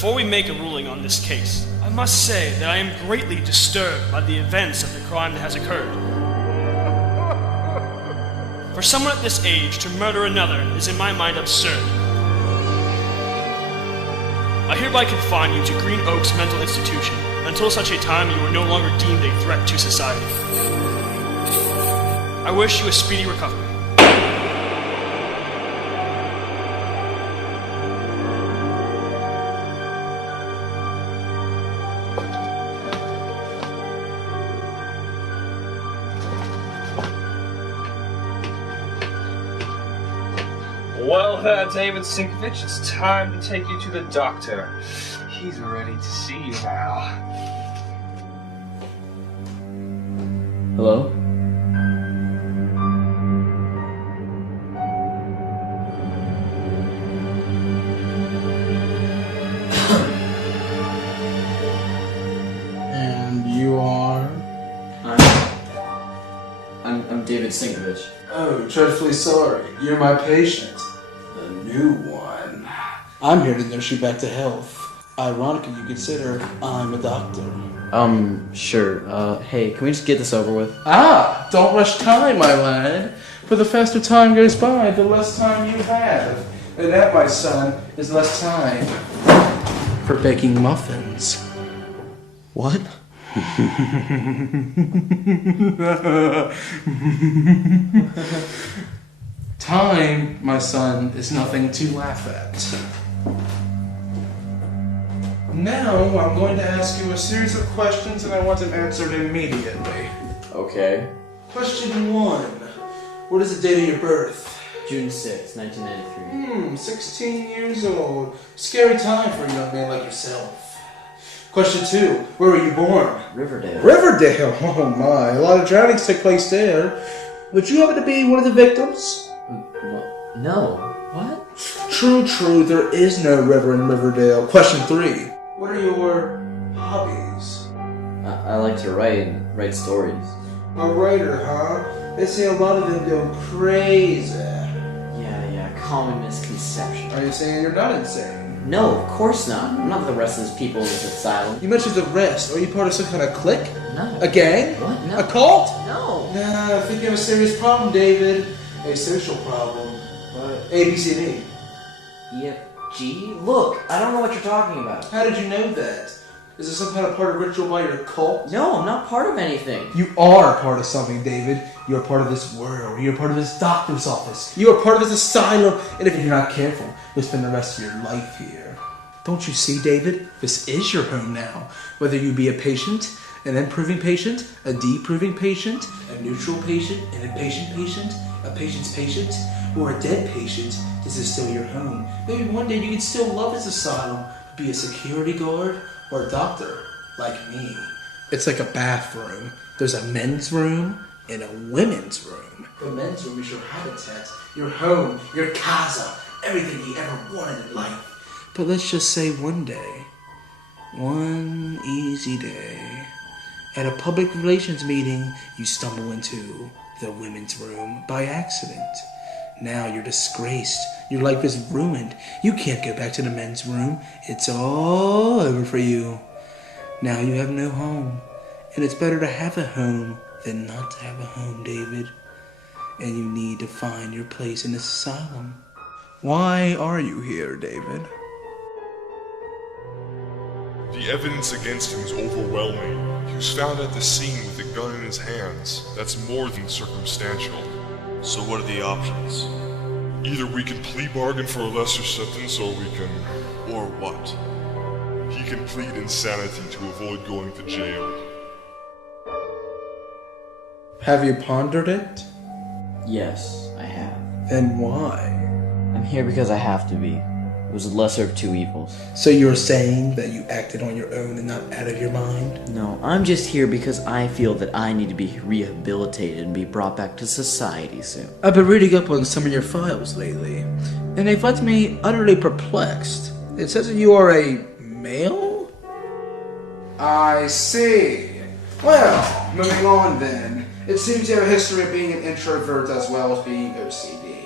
Before we make a ruling on this case, I must say that I am greatly disturbed by the events of the crime that has occurred. For someone at this age to murder another is in my mind absurd. I hereby confine you to Green Oaks Mental Institution until such a time you are no longer deemed a threat to society. I wish you a speedy recovery. Well, David Sinkovich, it's time to take you to the doctor. He's ready to see you now. Hello? And you are? I'm David Sinkovich. Oh, dreadfully sorry. You're my patient. The new one. I'm here to nurse you back to health. Ironically, you consider I'm a doctor. Sure. Hey, can we just get this over with? Don't rush time, my lad. For the faster time goes by, the less time you have. And that, my son, is less time for baking muffins. What? Time, my son, is nothing to laugh at. Now, I'm going to ask you a series of questions and I want them answered immediately. Okay. Question 1. What is the date of your birth? June 6, 1993. 16 years old. Scary time for a young man like yourself. Question 2. Where were you born? Riverdale. Riverdale? Oh my, a lot of drownings took place there. Would you happen to be one of the victims? No. What? True, there is no river in Riverdale. Question 3. What are your hobbies? I like to write stories. A writer, huh? They say a lot of them go crazy. Yeah, common misconception. Are you saying you're not insane? No, of course not. I'm not the rest of those people in this asylum. You mentioned the rest. Are you part of some kind of clique? No. A gang? What? No. A cult? No. Nah, I think you have a serious problem, David. A social problem. What? A, B, C, D. EFG? Look, I don't know what you're talking about. How did you know that? Is this some kind of part of ritual by your cult? No, I'm not part of anything. You are part of something, David. You're part of this world. You're part of this doctor's office. You are part of this asylum. And if you're not careful, you'll spend the rest of your life here. Don't you see, David? This is your home now. Whether you be a patient, an improving patient, a deproving patient, a neutral patient, an impatient patient, a patient's patient, or a dead patient, this is still your home. Maybe one day you can still love this asylum, be a security guard, or a doctor, like me. It's like a bathroom. There's a men's room and a women's room. The men's room is your habitat, your home, your casa, everything you ever wanted in life. But let's just say one day, one easy day, at a public relations meeting, you stumble into the women's room by accident. Now you're disgraced. Your life is ruined. You can't go back to the men's room. It's all over for you. Now you have no home. And it's better to have a home than not to have a home, David. And you need to find your place in this asylum. Why are you here, David? The evidence against him is overwhelming. He was found at the scene with a gun in his hands. That's more than circumstantial. So what are the options? Either we can plea bargain for a lesser sentence, or we can... Or what? He can plead insanity to avoid going to jail. Have you pondered it? Yes, I have. Then why? I'm here because I have to be. It was the lesser of two evils. So you're saying that you acted on your own and not out of your mind? No, I'm just here because I feel that I need to be rehabilitated and be brought back to society soon. I've been reading up on some of your files lately, and they've left me utterly perplexed. It says that you are a male? I see. Well, moving on then. It seems you have a history of being an introvert as well as being OCD.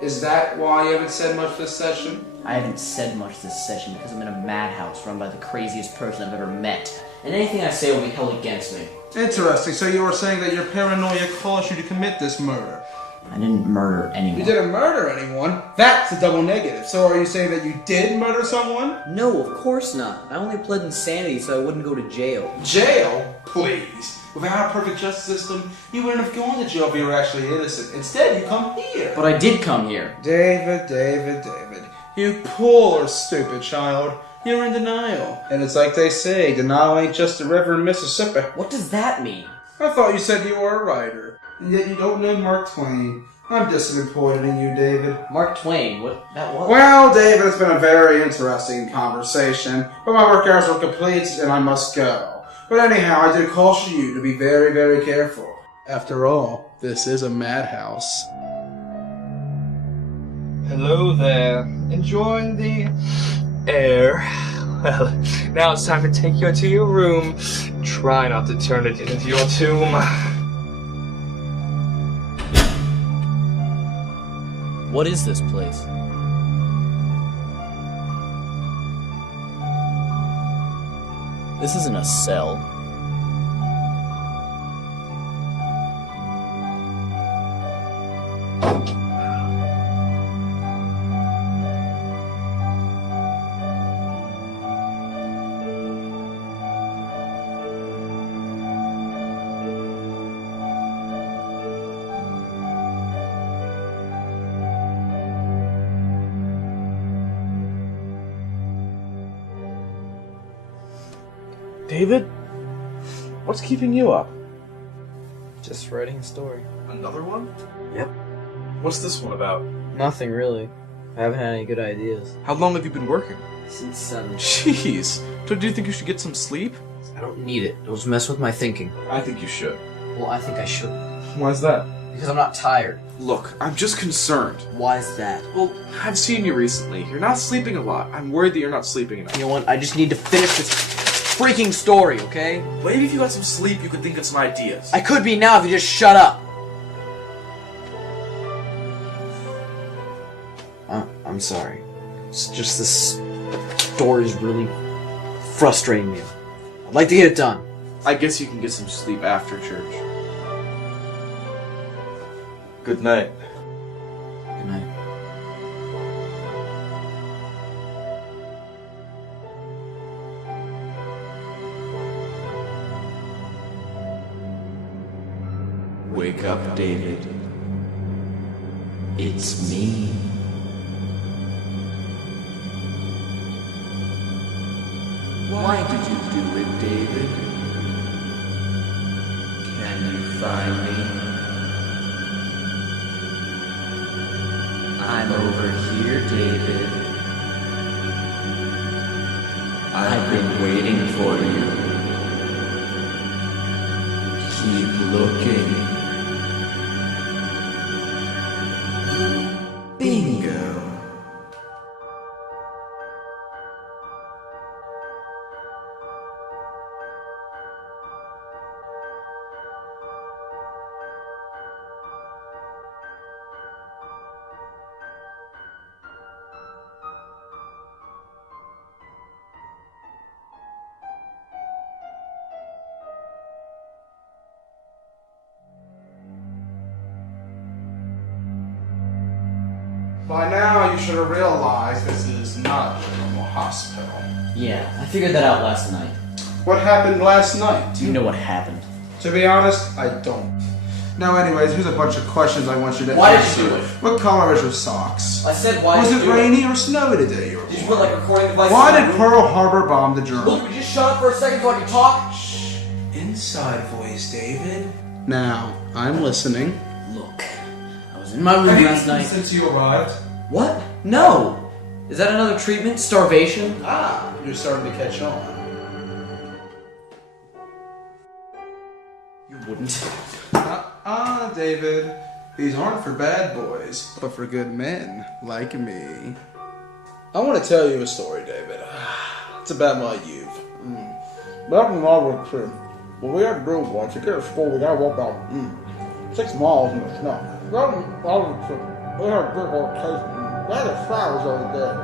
Is that why you haven't said much this session? I haven't said much this session because I'm in a madhouse run by the craziest person I've ever met. And anything I say will be held against me. Interesting. So you were saying that your paranoia caused you to commit this murder? I didn't murder anyone. You didn't murder anyone? That's a double negative. So are you saying that you did murder someone? No, of course not. I only pled insanity so I wouldn't go to jail. Jail? Please. Without a perfect justice system, you wouldn't have gone to jail if you were actually innocent. Instead, you come here. But I did come here. David. You poor, stupid child. You're in denial. And it's like they say, denial ain't just the river in Mississippi. What does that mean? I thought you said you were a writer. And yet you don't know Mark Twain. I'm disappointed in you, David. Mark Twain, what that was? Well, David, it's been a very interesting conversation, but my work hours are complete and I must go. But anyhow, I do caution you to be very, very careful. After all, this is a madhouse. Hello there. Enjoying the air? Well, now it's time to take you to your room. Try not to turn it into your tomb. What is this place? This isn't a cell. David? What's keeping you up? Just writing a story. Another one? Yep. What's this one about? Nothing really. I haven't had any good ideas. How long have you been working? Since 7. Jeez. So do you think you should get some sleep? I don't need it. It'll just mess with my thinking. I think you should. Well, I think I should. Why's that? Because I'm not tired. Look, I'm just concerned. Why's that? Well, I've seen you recently. You're not sleeping a lot. I'm worried that you're not sleeping enough. You know what? I just need to finish this freaking story, okay? Maybe if you got some sleep, you could think of some ideas. I could be now if you just shut up. I'm sorry. It's just this story's really frustrating me. I'd like to get it done. I guess you can get some sleep after church. Good night. Good night. Wake up, David. It's me. Why did you do it, David? Can you find me? I'm over here, David. I've been waiting for you. Keep looking. Bingo. By now, you should have realized this is not a normal hospital. Yeah, I figured that out last night. What happened last night? Do you know what happened? To be honest, I don't. Now, anyways, here's a bunch of questions I want you to Why did answer. you do it? What color is your socks? I said why Was did it you do rainy or snowy today? Did you put like a recording device Why in my did room? Pearl Harbor bomb the Germans? Look, would you shut up for a second so I can talk? Shh. Inside voice, David. Now, I'm listening. Look, I was in my room last night. Since you arrived. What? No! Is that another treatment? Starvation? Ah, you're starting to catch on. You wouldn't. David. These aren't for bad boys, but for good men like me. I want to tell you a story, David. It's about my youth. Back when I was a kid, when we had to do once to get to school, we gotta walk about 6 miles in the snow. Back when I was a kid, we had a big old case. We had a flowers over there.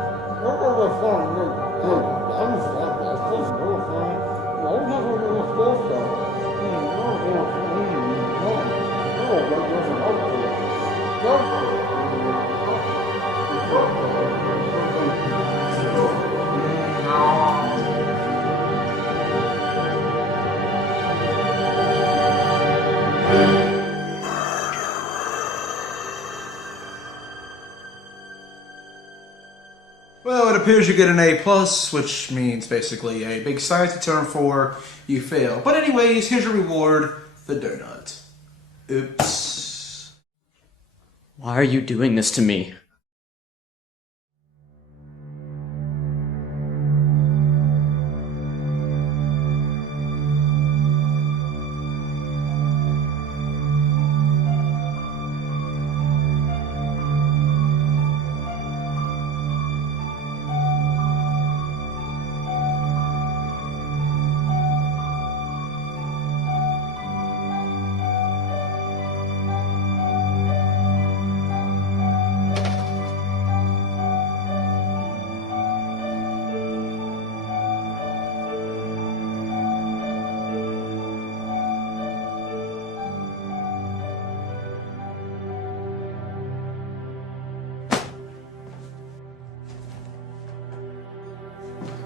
Well, it appears you get an A+, which means basically a big science return for you fail. But anyways, here's your reward, the donut. Oops. Why are you doing this to me?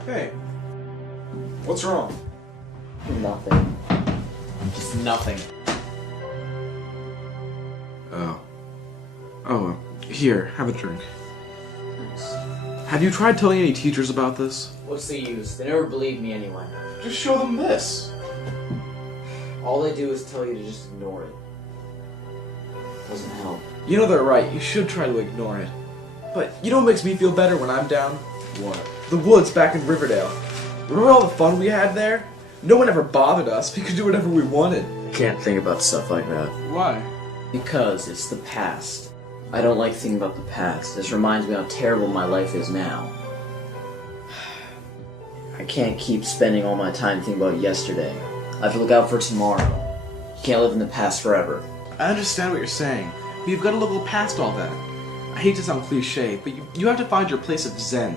Hey, what's wrong? Nothing. Just nothing. Oh, here, have a drink. Have you tried telling any teachers about this? What's the use? They never believe me anyway. Just show them this. All they do is tell you to just ignore it. Doesn't help. You know they're right, you should try to ignore it. But you know what makes me feel better when I'm down? What? The woods back in Riverdale. Remember all the fun we had there? No one ever bothered us, we could do whatever we wanted. I can't think about stuff like that. Why? Because it's the past. I don't like thinking about the past. This reminds me how terrible my life is now. I can't keep spending all my time thinking about yesterday. I have to look out for tomorrow. You can't live in the past forever. I understand what you're saying, but you've got to look past all that. I hate to sound cliche, but you have to find your place of zen.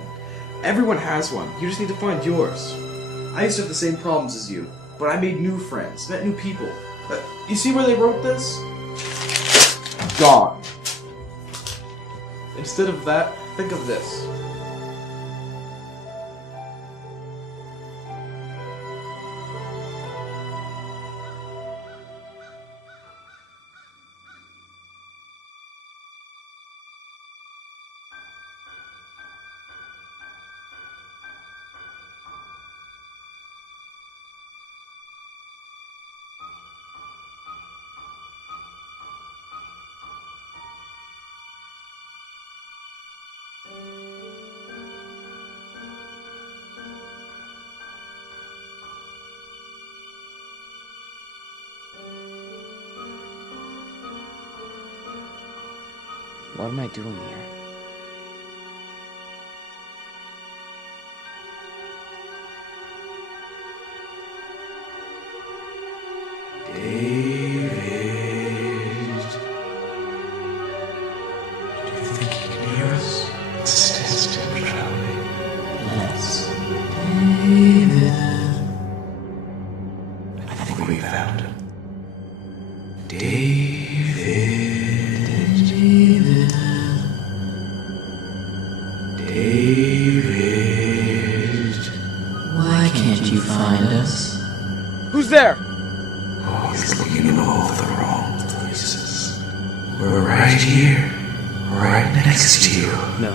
Everyone has one, you just need to find yours. I used to have the same problems as you, but I made new friends, met new people. You see where they wrote this? Gone. Instead of that, think of this. What am I doing here? Why can't you find us? Who's there? He's looking in all the wrong places. We're right here, right next to you. No.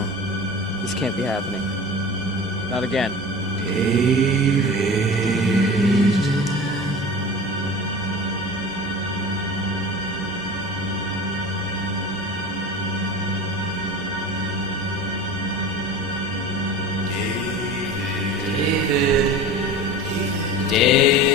This can't be happening. Not again. David.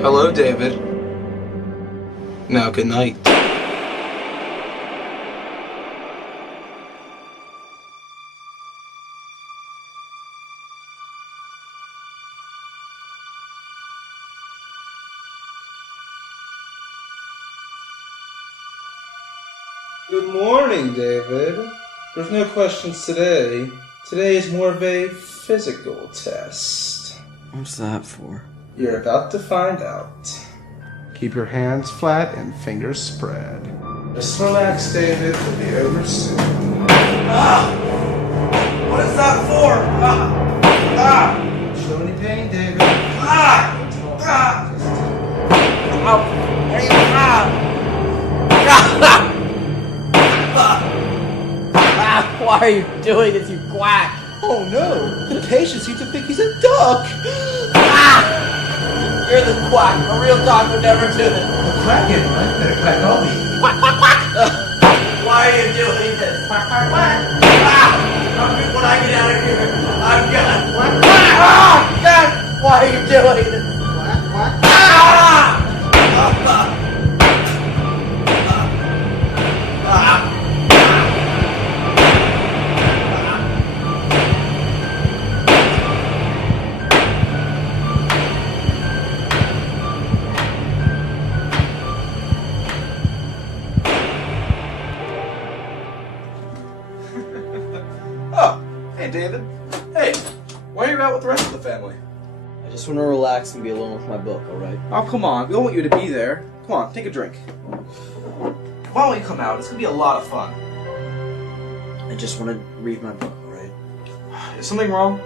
Hello, David. Now, good night. Good morning, David. There's no questions today. Today is more of a physical test. What's that for? You're about to find out. Keep your hands flat and fingers spread. Just relax, David. It'll be over soon. What is that for? Don't show any pain, David. Why are you doing this, you quack? Oh no! The patient seems to think he's a duck! You're the quack. A real dog would never do this. A quack in, right? Better quack all me. Quack, quack, quack! Why are you doing this? Quack, quack, quack! When I get out of here, I'm gonna quack, quack! God! Why are you doing this? Quack, quack, Oh, hey David. Hey, why are you out with the rest of the family? I just want to relax and be alone with my book, alright? Oh, come on. We don't want you to be there. Come on, take a drink. Why don't you come out? It's gonna be a lot of fun. I just want to read my book, alright? Is something wrong?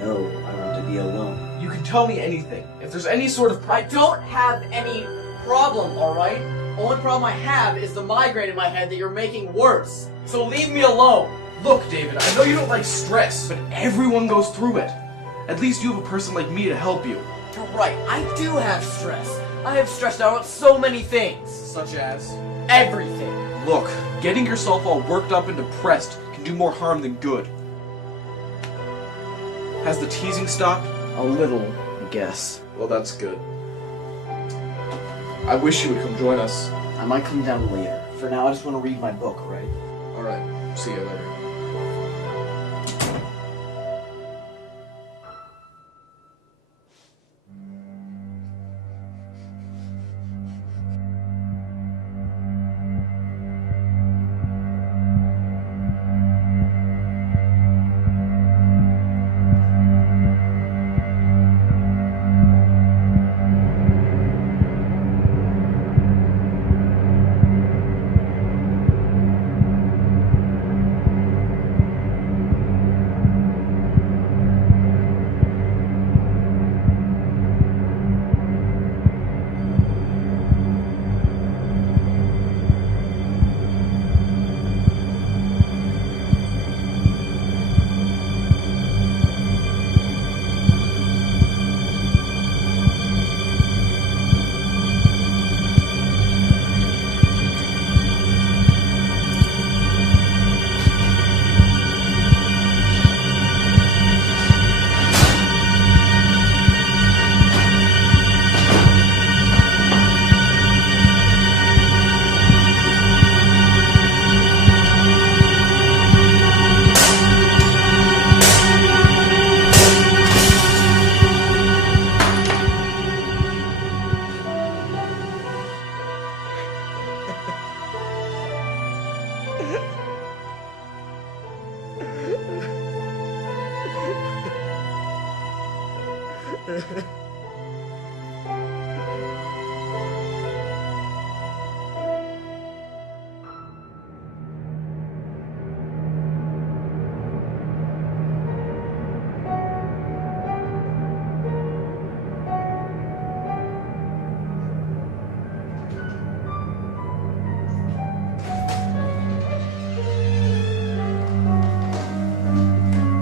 No, I want to be alone. You can tell me anything. If there's any sort of I don't have any problem, alright? Only problem I have is the migraine in my head that you're making worse. So leave me alone. Look, David, I know you don't like stress, but everyone goes through it. At least you have a person like me to help you. You're right, I do have stress. I have stressed out about so many things. Such as? Everything. Look, getting yourself all worked up and depressed can do more harm than good. Has the teasing stopped? A little, I guess. Well, that's good. I wish you would come join us. I might come down later. For now, I just want to read my book, alright? Alright, see you later.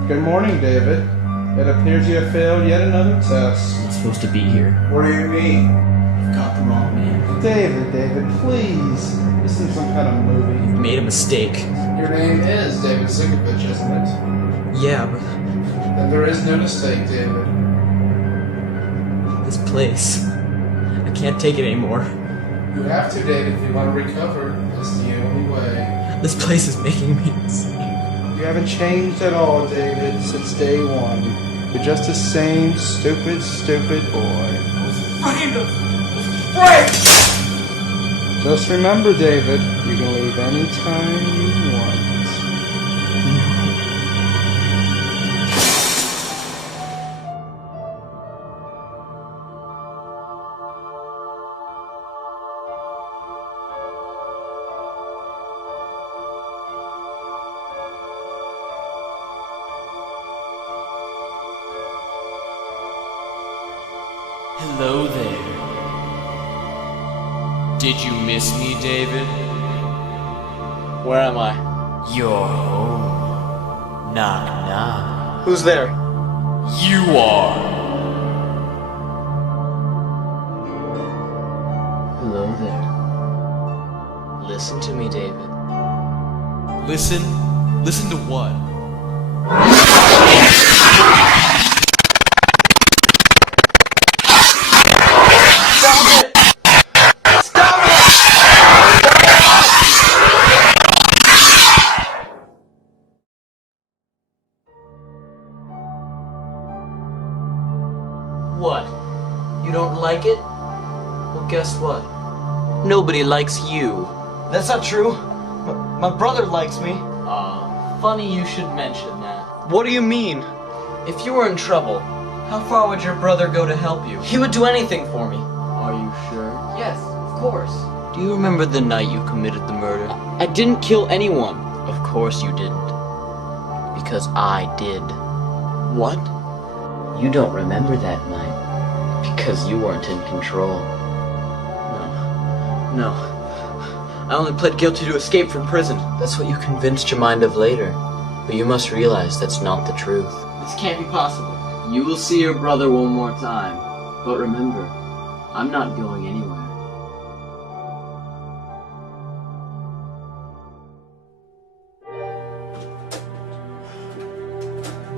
Good morning, David. It appears you have failed yet another test. I'm supposed to be here. What do you mean? You've got the wrong man. David, please. This isn't some kind of movie. You made a mistake. Your name is David Sigovich, isn't it? Yeah, but Then there is no mistake, David. this place. I can't take it anymore. You have to, David, if you want to recover. That's the only way. This place is making me insane. You haven't changed at all, David, since day one. You're just the same stupid boy. Afraid of... Afraid! Just remember, David, you can leave anytime you want. Hello there. Did you miss me, David? Where am I? You're home. Knock, knock. Who's there? You are. Hello there. Listen to me, David. Listen? Listen to what? What? You don't like it? Well, guess what? Nobody likes you. That's not true. My brother likes me. Funny you should mention that. What do you mean? If you were in trouble, how far would your brother go to help you? He would do anything for me. Are you sure? Yes, of course. Do you remember the night you committed the murder? I didn't kill anyone. Of course you didn't. Because I did. What? You don't remember that night. Because you weren't in control. No. I only pled guilty to escape from prison. That's what you convinced your mind of later. But you must realize that's not the truth. This can't be possible. You will see your brother one more time. But remember, I'm not going anywhere.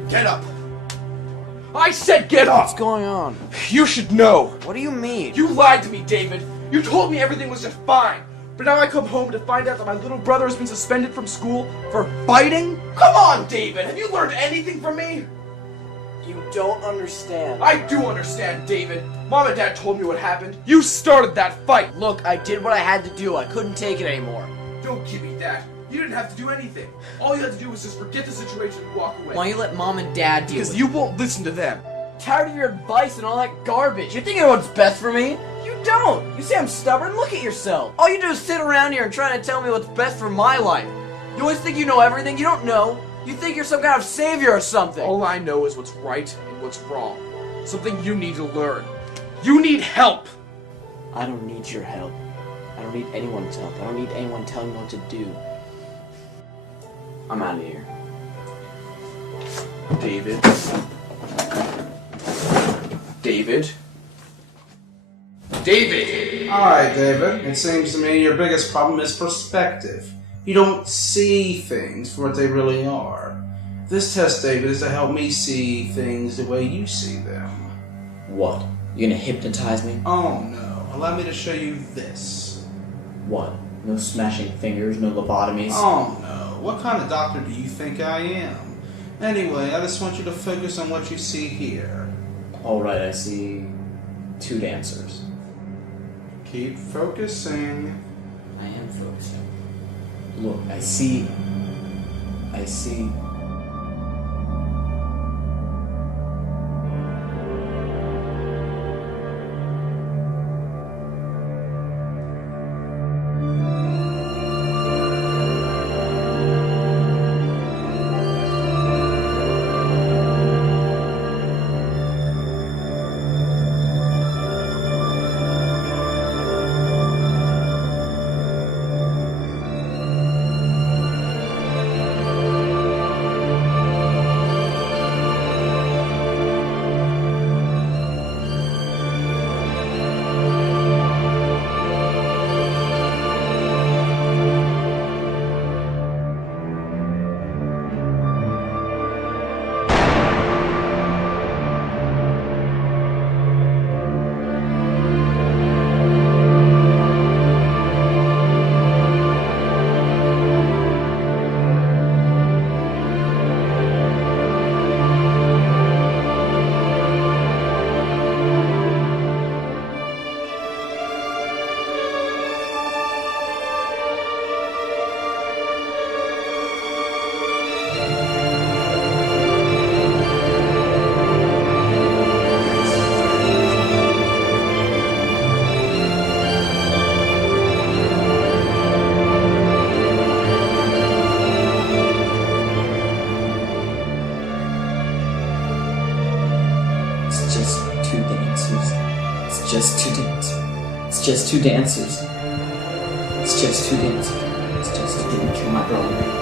Get up! I said get up! What's going on? You should know. What do you mean? You lied to me, David. You told me everything was just fine. But now I come home to find out that my little brother has been suspended from school for fighting? Come on, David! Have you learned anything from me? You don't understand. I do understand, David. Mom and Dad told me what happened. You started that fight. Look, I did what I had to do. I couldn't take it anymore. Don't give me that. You didn't have to do anything. All you had to do was just forget the situation and walk away. Why don't you let Mom and Dad deal Because with you won't listen to them. Tired of your advice and all that garbage. You think you know what's best for me? You don't. You say I'm stubborn? Look at yourself. All you do is sit around here and try to tell me what's best for my life. You always think you know everything. You don't know. You think you're some kind of savior or something. All I know is what's right and what's wrong. Something you need to learn. You need help. I don't need your help. I don't need anyone's help. I don't need anyone telling me what to do. I'm out of here. David. David. David! Alright, David. It seems to me your biggest problem is perspective. You don't see things for what they really are. This test, David, is to help me see things the way you see them. What? You gonna hypnotize me? Oh no. Allow me to show you this. What? No smashing fingers, no lobotomies? Oh no. What kind of doctor do you think I am? Anyway, I just want you to focus on what you see here. Alright, I see 2 dancers. Keep focusing. I am focusing. Look, I see... just two dancers. It's just two dancers. It's just who didn't kill my brother.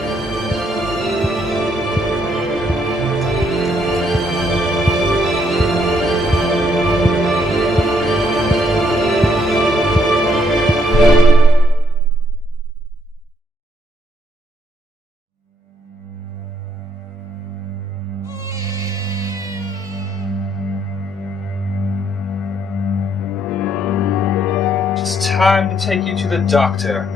It's time to take you to the doctor.